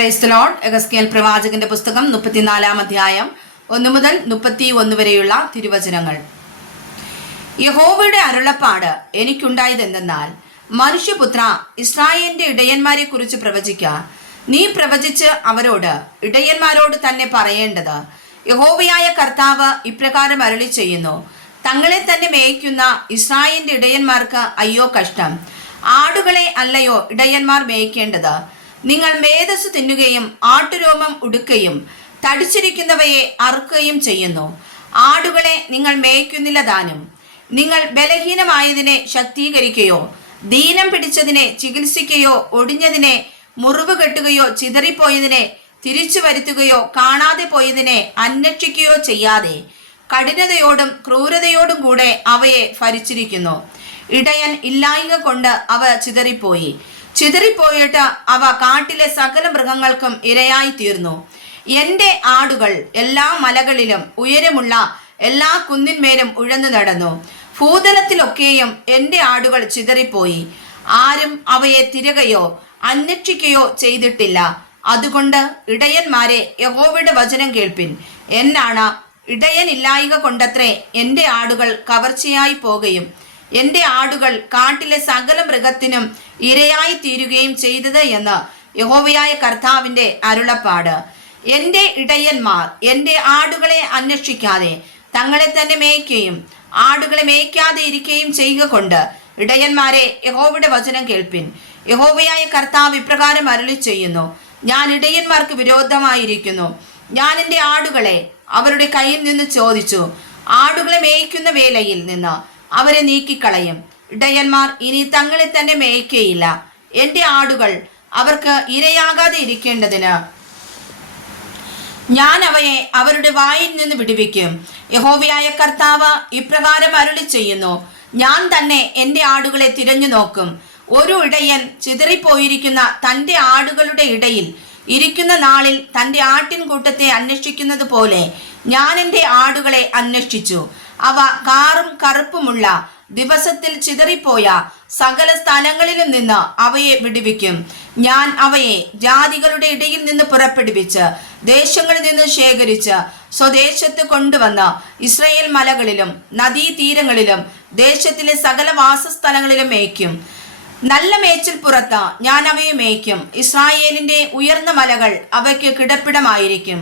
Praise the Lord. എഹെസ്കേൽ പ്രവാചകന്റെ പുസ്തകം 34-ാം അധ്യായം 1 മുതൽ 31 വരെയുള്ള തിരുവചനങ്ങൾ. യഹോവയുടെ അരുളപ്പാട് എനിക്കുണ്ടായതെന്തെന്നാൽ, മനുഷ്യപുത്ര, ഇസ്രായേലിന്റെ ഇടയന്മാരെ കുറിച്ച് പ്രവചിക്ക. നീ പ്രവചിച്ച് അവരോട്, ഇടയന്മാരോട് തന്നെ പറയേണ്ടത്, യഹോവയായ കർത്താവ് ഇപ്രകാരം അരുളി ചെയ്യുന്നു: തങ്ങളെ തന്നെ മേയ്ക്കുന്ന ഇസ്രായേലിന്റെ ഇടയന്മാർക്ക് അയ്യോ കഷ്ടം! ആടുകളെ അല്ലയോ ഇടയന്മാർ മേയ്ക്കേണ്ടത്? നിങ്ങൾ മേധസ് തിന്നുകയും ആട്ടുരോമം ഉടുക്കുകയും തടിച്ചിരിക്കുന്നവയെ അറുക്കുകയും ചെയ്യുന്നു. ആടുകളെ നിങ്ങൾ മേയ്ക്കുന്നില്ല താനും. നിങ്ങൾ ബലഹീനമായതിനെ ശക്തീകരിക്കുകയോ, ദീനം പിടിച്ചതിനെ ചികിത്സിക്കുകയോ, ഒടിഞ്ഞതിനെ മുറിവ് കെട്ടുകയോ, ചിതറിപ്പോയതിനെ തിരിച്ചു വരുത്തുകയോ, കാണാതെ പോയതിനെ അന്വേഷിക്കുകയോ ചെയ്യാതെ കഠിനതയോടും ക്രൂരതയോടും കൂടെ അവയെ ഭരിച്ചിരിക്കുന്നു. ഇടയൻ ഇല്ലായ്ക കൊണ്ട് അവ ചിതറിപ്പോയിട്ട് അവ കാട്ടിലെ സകല മൃഗങ്ങൾക്കും ഇരയായി തീർന്നു. എൻ്റെ ആടുകൾ എല്ലാ മലകളിലും ഉയരമുള്ള എല്ലാ കുന്നിന്മേലും ഉഴന്നു നടന്നു. ഭൂതലത്തിലൊക്കെയും എൻ്റെ ആടുകൾ ചിതറിപ്പോയി. ആരും അവയെ തിരകയോ അന്വേഷിക്കുകയോ ചെയ്തിട്ടില്ല. അതുകൊണ്ട് ഇടയന്മാരെ, യഹോവയുടെ വചനം കേൾപ്പിൻ. എന്നാണ് ഇടയൻ ഇല്ലായ്ക കൊണ്ടത്രേ എൻ്റെ ആടുകൾ കവർച്ചയായി പോകുകയും എൻ്റെ ആടുകൾ കാട്ടിലെ സകല മൃഗത്തിനും ഇരയായി തീരുകയും ചെയ്തത് എന്ന് യഹോവയായ കർത്താവിന്റെ അരുളപ്പാട്. എൻ്റെ ഇടയന്മാർ എൻ്റെ ആടുകളെ അന്വേഷിക്കാതെ തങ്ങളെ തന്നെ മേയ്ക്കുകയും ആടുകളെ മേയ്ക്കാതെ ഇരിക്കുകയും ചെയ്യുക കൊണ്ട്, ഇടയന്മാരെ, യഹോവയുടെ വചനം കേൾപ്പിൻ. യഹോവയായ കർത്താവ് ഇപ്രകാരം അരുളി ചെയ്യുന്നു: ഞാൻ ഇടയന്മാർക്ക് വിരോധമായിരിക്കുന്നു. ഞാൻ എൻ്റെ ആടുകളെ അവരുടെ കയ്യിൽ നിന്ന് ചോദിച്ചു. ആടുകളെ മേയ്ക്കുന്ന വേലയിൽ നിന്ന് അവരെ നീക്കിക്കളയും. ഇടയന്മാർ ഇനി തങ്ങളെ തന്നെ മേയ്ക്കയില്ല. എൻ്റെ ആടുകൾ അവർക്ക് ഇരയാകാതെ ഇരിക്കേണ്ടതിന് ഞാൻ അവയെ അവരുടെ വായിൽ നിന്ന് വിടുവിക്കും. യഹോവയായ കർത്താവ് ഇപ്രകാരം അരുളി ചെയ്യുന്നു: ഞാൻ തന്നെ എൻ്റെ ആടുകളെ തിരഞ്ഞു നോക്കും. ഒരു ഇടയൻ ചിതറിപ്പോയിരിക്കുന്ന തൻ്റെ ആടുകളുടെ ഇടയിൽ ഇരിക്കുന്ന നാളിൽ തൻ്റെ ആട്ടിൻകൂട്ടത്തെ അന്വേഷിക്കുന്നത് പോലെ ഞാൻ എൻ്റെ ആടുകളെ അന്വേഷിച്ചു. അവ കാറും കറുപ്പുമുള്ള ദിവസത്തിൽ ചിതറിപ്പോയ സകല സ്ഥലങ്ങളിലും നിന്ന് അവയെ വിടുവിക്കും. ഞാൻ അവയെ ജാതികളുടെ ഇടയിൽ നിന്ന് പുറപ്പെടുവിച്ച് ദേശങ്ങളിൽ നിന്ന് ശേഖരിച്ച് സ്വദേശത്ത് കൊണ്ടുവന്ന് ഇസ്രായേൽ മലകളിലും നദീതീരങ്ങളിലും ദേശത്തിലെ സകല വാസസ്ഥലങ്ങളിലും മേയ്ക്കും. നല്ല മേച്ചിൽ പുറത്ത് ഞാൻ അവയെ മേയ്ക്കും. ഇസ്രായേലിന്റെ ഉയർന്ന മലകൾ അവയ്ക്ക് കിടപ്പിടമായിരിക്കും.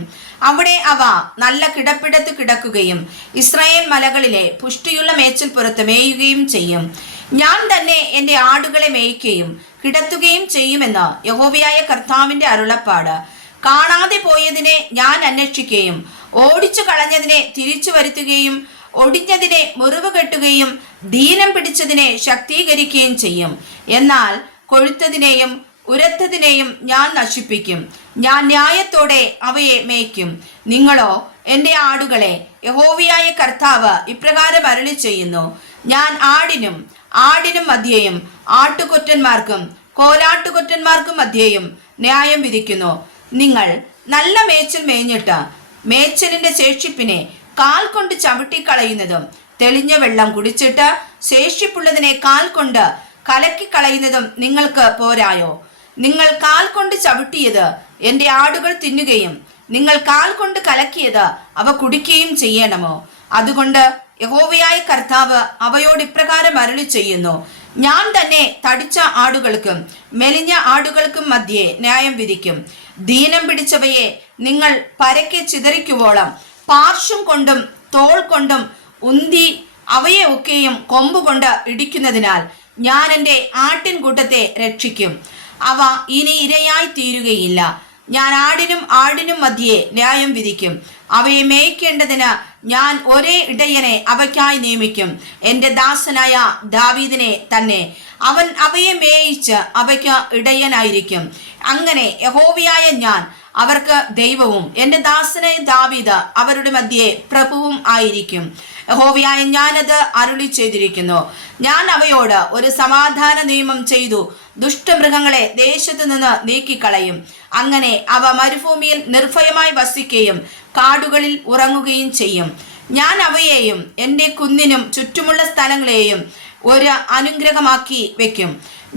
അവിടെ അവ നല്ല കിടപ്പിടത്ത് കിടക്കുകയും ഇസ്രായേൽ മലകളിലെ പുഷ്ടിയുള്ള മേച്ചിൽ പുറത്ത് മേയുകയും ചെയ്യും. ഞാൻ തന്നെ എൻ്റെ ആടുകളെ മേയ്ക്കുകയും കിടത്തുകയും ചെയ്യുമെന്ന് യഹോവയായ കർത്താവിന്റെ അരുളപ്പാട്. കാണാതെ പോയതിനെ ഞാൻ അന്വേഷിക്കുകയും ഓടിച്ചു കളഞ്ഞതിനെ തിരിച്ചു വരുത്തുകയും ഒടിഞ്ഞതിനെ മുറിവ് കെട്ടുകയും ദീനം പിടിച്ചതിനെ ശക്തീകരിക്കുകയും ചെയ്യും. എന്നാൽ കൊഴുത്തതിനെയും ഉരത്തതിനെയും ഞാൻ നശിപ്പിക്കും. ഞാൻ ന്യായത്തോടെ അവയെ മേയ്ക്കും. നിങ്ങളോ എൻ്റെ ആടുകളെ, യഹോവയായ കർത്താവ് ഇപ്രകാരം അരുളി ചെയ്യുന്നു: ഞാൻ ആടിനും മധ്യേയും ആട്ടുകൊറ്റന്മാർക്കും കോലാട്ടുകൊറ്റന്മാർക്കും മധ്യേയും ന്യായം വിധിക്കുന്നു. നിങ്ങൾ നല്ല മേച്ചിൽ മേഞ്ഞിട്ട് മേച്ചലിന്റെ ശേഷിപ്പിനെ കാൽ കൊണ്ട് ചവിട്ടിക്കളയുന്നതും തെളിഞ്ഞ വെള്ളം കുടിച്ചിട്ട് ശേഷിപ്പുള്ളതിനെ കാൽ കൊണ്ട് കലക്കിക്കളയുന്നതും നിങ്ങൾക്ക് പോരായോ? നിങ്ങൾ കാൽ കൊണ്ട് ചവിട്ടിയത് എൻ്റെ ആടുകൾ തിന്നുകയും നിങ്ങൾ കാൽ കൊണ്ട് കലക്കിയത് അവ കുടിക്കുകയും ചെയ്യണമോ? അതുകൊണ്ട് യഹോവയായ കർത്താവ് അവയോട് ഇപ്രകാരം അരുളി ചെയ്യുന്നു: ഞാൻ തന്നെ തടിച്ച ആടുകൾക്കും മെലിഞ്ഞ ആടുകൾക്കും മധ്യേ ന്യായം വിധിക്കും. ദീനം പിടിച്ചവയെ നിങ്ങൾ പരക്കെ ചിതറിക്കുവോളം പാർശ്വം കൊണ്ടും തോൾ കൊണ്ടും ഉന്തി അവയെ ഒക്കെയും കൊമ്പുകൊണ്ട് ഇടിക്കുന്നതിനാൽ ഞാൻ എൻ്റെ ആട്ടിൻകൂട്ടത്തെ രക്ഷിക്കും. അവ ഇനി ഇരയായി തീരുകയില്ല. ഞാൻ ആടിനും മധ്യേ ന്യായം വിധിക്കും. അവയെ മേയ്ക്കേണ്ടതിന് ഞാൻ ഒരേ ഇടയനെ അവയ്ക്കായി നിയമിക്കും, എൻ്റെ ദാസനായ ദാവീദിനെ തന്നെ. അവൻ അവയെ മേയിച്ച് അവയ്ക്ക് ഇടയനായിരിക്കും. അങ്ങനെ യഹോവയായ ഞാൻ അവർക്ക് ദൈവവും എൻ്റെ ദാസനായ ദാവീദ് അവരുടെ മധ്യേ പ്രഭുവും ആയിരിക്കും. യഹോവയായ ഞാനത് അരുളി ചെയ്തിരിക്കുന്നു. ഞാൻ അവയോട് ഒരു സമാധാന നിയമം ചെയ്തു ദുഷ്ടമൃഗങ്ങളെ ദേശത്തു നിന്ന് നീക്കിക്കളയും. അങ്ങനെ അവ മരുഭൂമിയിൽ നിർഭയമായി വസിക്കുകയും കാടുകളിൽ ഉറങ്ങുകയും ചെയ്യും. ഞാൻ അവയെയും എൻ്റെ കുന്നിനും ചുറ്റുമുള്ള സ്ഥലങ്ങളെയും ഒരു അനുഗ്രഹമാക്കി വെക്കും.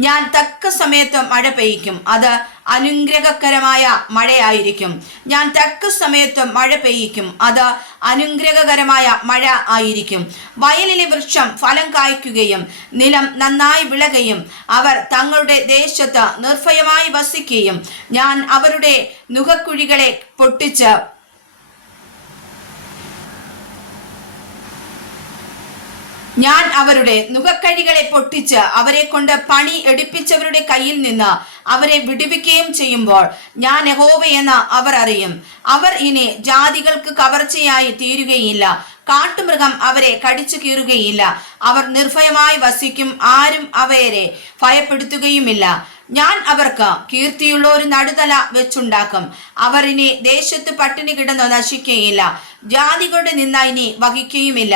ഞാൻ തക്ക സമയത്ത് മഴ പെയ്യിക്കും, അത് അനുഗ്രഹകരമായ മഴയായിരിക്കും. ഞാൻ തക്ക സമയത്ത് മഴ പെയ്യിക്കും, അത് അനുഗ്രഹകരമായ മഴ ആയിരിക്കും. വയലിലെ വൃക്ഷം ഫലം കായ്ക്കുകയും നിലം നന്നായി വിളകയും അവർ തങ്ങളുടെ ദേശത്ത് നിർഭയമായി വസിക്കുകയും ഞാൻ അവരുടെ നുകക്കുഴികളെ പൊട്ടിച്ച് അവരെ കൊണ്ട് പണി എടുപ്പിച്ചവരുടെ കയ്യിൽ നിന്ന് അവരെ വിടുവിക്കുകയും ചെയ്യുമ്പോൾ ഞാൻ യഹോവയെന്ന് അവർ അറിയും. അവർ ഇനി ജാതികൾക്ക് കവർച്ചയായി തീരുകയില്ല, കാട്ടുമൃഗം അവരെ കടിച്ചു കീറുകയില്ല. അവർ നിർഭയമായി വസിക്കും, ആരും അവരെ ഭയപ്പെടുത്തുകയുമില്ല. ഞാൻ അവർക്ക് കീർത്തിയുള്ള ഒരു നടുതല വെച്ചുണ്ടാക്കും. അവർ ഇനി ദേശത്ത് പട്ടിണി കിടന്നു നശിക്കുകയില്ല, ജാതികളുടെ നിന്ന ഇനി വഹിക്കുകയുമില്ല.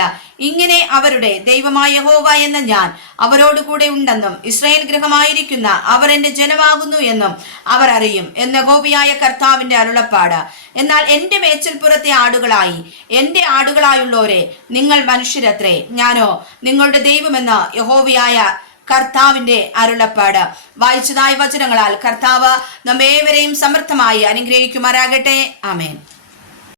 ഇങ്ങനെ അവരുടെ ദൈവമായ യഹോവ എന്ന ഞാൻ അവരോട് കൂടെ ഉണ്ടെന്നും ഇസ്രായേൽ ഗൃഹമായിരിക്കുന്ന അവർ എന്റെ ജനമാകുന്നു എന്നും അവർ അറിയും എന്ന് യഹോവയായ കർത്താവിന്റെ അരുളപ്പാട്. എന്നാൽ എന്റെ മേച്ചിൽപ്പുറത്തെ ആടുകളായി എന്റെ ആടുകളായുള്ളവരെ, നിങ്ങൾ മനുഷ്യരത്രേ, ഞാനോ നിങ്ങളുടെ ദൈവമെന്ന് യഹോവയായ കർത്താവിന്റെ അരുളപ്പാട്. വായിച്ചതായ വചനങ്ങളാൽ കർത്താവ് നമ്മേവരെയും സമർത്ഥമായി അനുഗ്രഹിക്കുമാറാകട്ടെ. ആമേൻ.